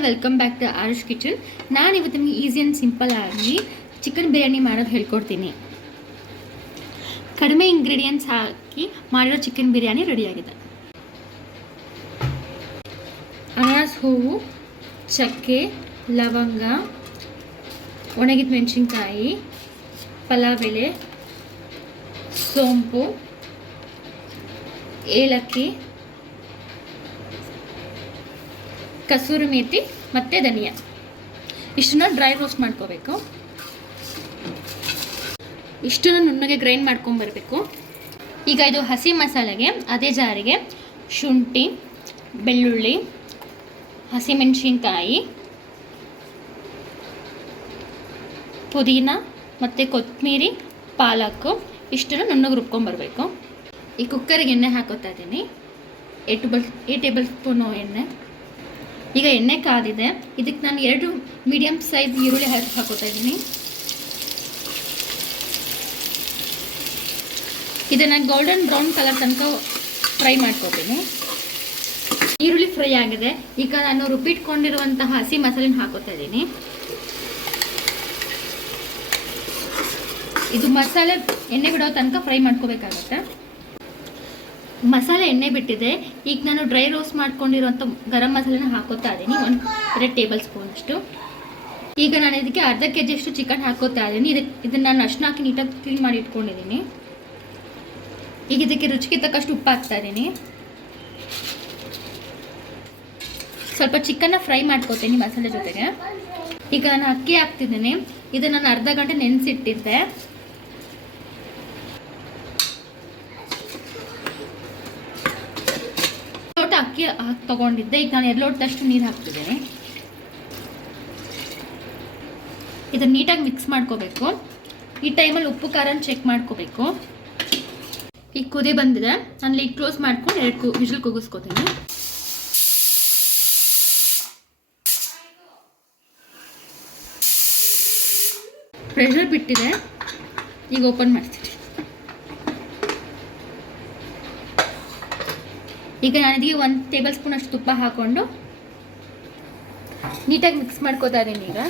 Hi welcome back to Aarush kitchen ನಾನು ಇವತ್ತು ನಿಮಗೆ ಈಸಿ ಆ್ಯಂಡ್ ಸಿಂಪಲ್ ಆಗಿ ಚಿಕನ್ ಬಿರಿಯಾನಿ ಮಾಡೋದು ಹೇಳ್ಕೊಡ್ತೀನಿ. ಕಡಿಮೆ ಇಂಗ್ರೀಡಿಯೆಂಟ್ಸ್ ಹಾಕಿ ಮಾಡಿರೋ ಚಿಕನ್ ಬಿರಿಯಾನಿ ರೆಡಿಯಾಗಿದೆ ಅನಾನಸ್ ಹೂವು, ಚಕ್ಕೆ, ಲವಂಗ, ಒಣಗಿದ ಮೆಣಸಿನ್ಕಾಯಿ ಪಲಾವ್ ಎಲೆ ಸೋಂಪು, ಏಲಕ್ಕಿ ಕಸೂರಿ ಮೇಥಿ ಮತ್ತು ಧನಿಯಾ. ಇಷ್ಟನ್ನ ಡ್ರೈ ರೋಸ್ಟ್ ಮಾಡ್ಕೋಬೇಕು. ಇಷ್ಟನ್ನ ನುಣ್ಣಗೆ ಗ್ರೈಂಡ್ ಮಾಡ್ಕೊಂಬರ್ಬೇಕು. ಈಗ ಇದು ಹಸಿ ಮಸಾಲೆಗೆ, ಅದೇ ಜಾರಿಗೆ ಶುಂಠಿ, ಬೆಳ್ಳುಳ್ಳಿ, ಹಸಿಮೆಣಸಿನ್ಕಾಯಿ, ಪುದೀನ ಮತ್ತು ಕೊತ್ತಂಬರಿ ಪಾಲಕ್ಕು ಇಷ್ಟನ್ನು ನುಣ್ಣಗೆ ರುಬ್ಕೊಂಬರ್ಬೇಕು. ಈ ಕುಕ್ಕರಿಗೆ ಎಣ್ಣೆ ಹಾಕೋತಾ ಇದ್ದೀನಿ. Eight table eight tablespoon ಎಣ್ಣೆ. ಈಗ ಎಣ್ಣೆ ಕಾದಿದೆ. ಇದಕ್ಕೆ ನಾನು ಎರಡು ಮೀಡಿಯಮ್ ಸೈಜ್ ಈರುಳ್ಳಿ ಹಾಕಿ, ಹಾಕೋತಾ ಇದ್ದೀನಿ. ಇದನ್ನು ಗೋಲ್ಡನ್ ಬ್ರೌನ್ ಕಲರ್ ತನಕ ಫ್ರೈ ಮಾಡ್ಕೋತೀನಿ. ಈರುಳ್ಳಿ ಫ್ರೈ ಆಗಿದೆ. ಈಗ ನಾನು ರುಬ್ಬಿಟ್ಕೊಂಡಿರುವಂತಹ ಹಸಿ ಮಸಾಲೆನ ಹಾಕೋತಾ ಇದ್ದೀನಿ. ಇದು ಮಸಾಲೆ ಎಣ್ಣೆ ಬಿಡೋ ತನಕ ಫ್ರೈ ಮಾಡ್ಕೋಬೇಕಾಗತ್ತೆ. ಮಸಾಲೆ ಎಣ್ಣೆ ಬಿಟ್ಟಿದೆ. ಈಗ ನಾನು ಡ್ರೈ ರೋಸ್ಟ್ ಮಾಡ್ಕೊಂಡಿರೋಂಥ ಗರಂ ಮಸಾಲೆನ ಹಾಕೋತಾ ಇದ್ದೀನಿ. ಒಂದು ಎರಡು ಟೇಬಲ್ ಸ್ಪೂನ್ ಅಷ್ಟು. ಈಗ ನಾನು ಇದಕ್ಕೆ ಅರ್ಧ ಕೆ ಜಿಯಷ್ಟು ಚಿಕನ್ ಹಾಕೋತಾ ಇದ್ದೀನಿ. ಇದಕ್ಕೆ ಇದನ್ನು ನಾನು ಅಷ್ಟು ಹಾಕಿ ನೀಟಾಗಿ ಕ್ಲೀನ್ ಮಾಡಿ ಇಟ್ಕೊಂಡಿದ್ದೀನಿ. ಈಗ ಇದಕ್ಕೆ ರುಚಿಗೆ ತಕ್ಕಷ್ಟು ಉಪ್ಪು ಹಾಕ್ತಾ ಇದ್ದೀನಿ. ಸ್ವಲ್ಪ ಚಿಕನ್ನ ಫ್ರೈ ಮಾಡ್ಕೋತೀನಿ ಮಸಾಲೆ ಜೊತೆಗೆ. ಈಗ ನಾನು ಅಕ್ಕಿ ಹಾಕ್ತಿದ್ದೀನಿ. ಇದನ್ನು ನಾನು ಅರ್ಧ ಗಂಟೆ ನೆನೆಸಿಟ್ಟಿದ್ದೆ. ಅಕ್ಕಿ ಹಾಕಿ ತಗೊಂಡಿದ್ದೆ. ಈಗ ನಾನು ಎರಡು ಲೋಟದಷ್ಟು ನೀರು ಹಾಕ್ತಿದ್ದೇನೆ. ಇದನ್ನು ನೀಟಾಗಿ ಮಿಕ್ಸ್ ಮಾಡ್ಕೋಬೇಕು. ಈ ಟೈಮಲ್ಲಿ ಉಪ್ಪು, ಖಾರನ ಚೆಕ್ ಮಾಡ್ಕೋಬೇಕು. ಈಗ ಕುದಿ ಬಂದಿದೆ. ನಾನು ಲೀಗ್ ಕ್ಲೋಸ್ ಮಾಡ್ಕೊಂಡು ಎರಡು ಕು ವಿಷಲ್ ಕೂಗಿಸ್ಕೋತೀನಿ ಪ್ರೆಷರ್ ಬಿಟ್ಟಿದೆ. ಈಗ ಓಪನ್ ಮಾಡ್ತೀನಿ. ಈಗ ನಾನು ಇದಕ್ಕೆ ಒಂದು ಟೇಬಲ್ ಸ್ಪೂನ್ ಅಷ್ಟು ತುಪ್ಪ ಹಾಕ್ಕೊಂಡು ನೀಟಾಗಿ ಮಿಕ್ಸ್ ಮಾಡ್ಕೋತಾ ಇದ್ದೀನಿ ಈಗ.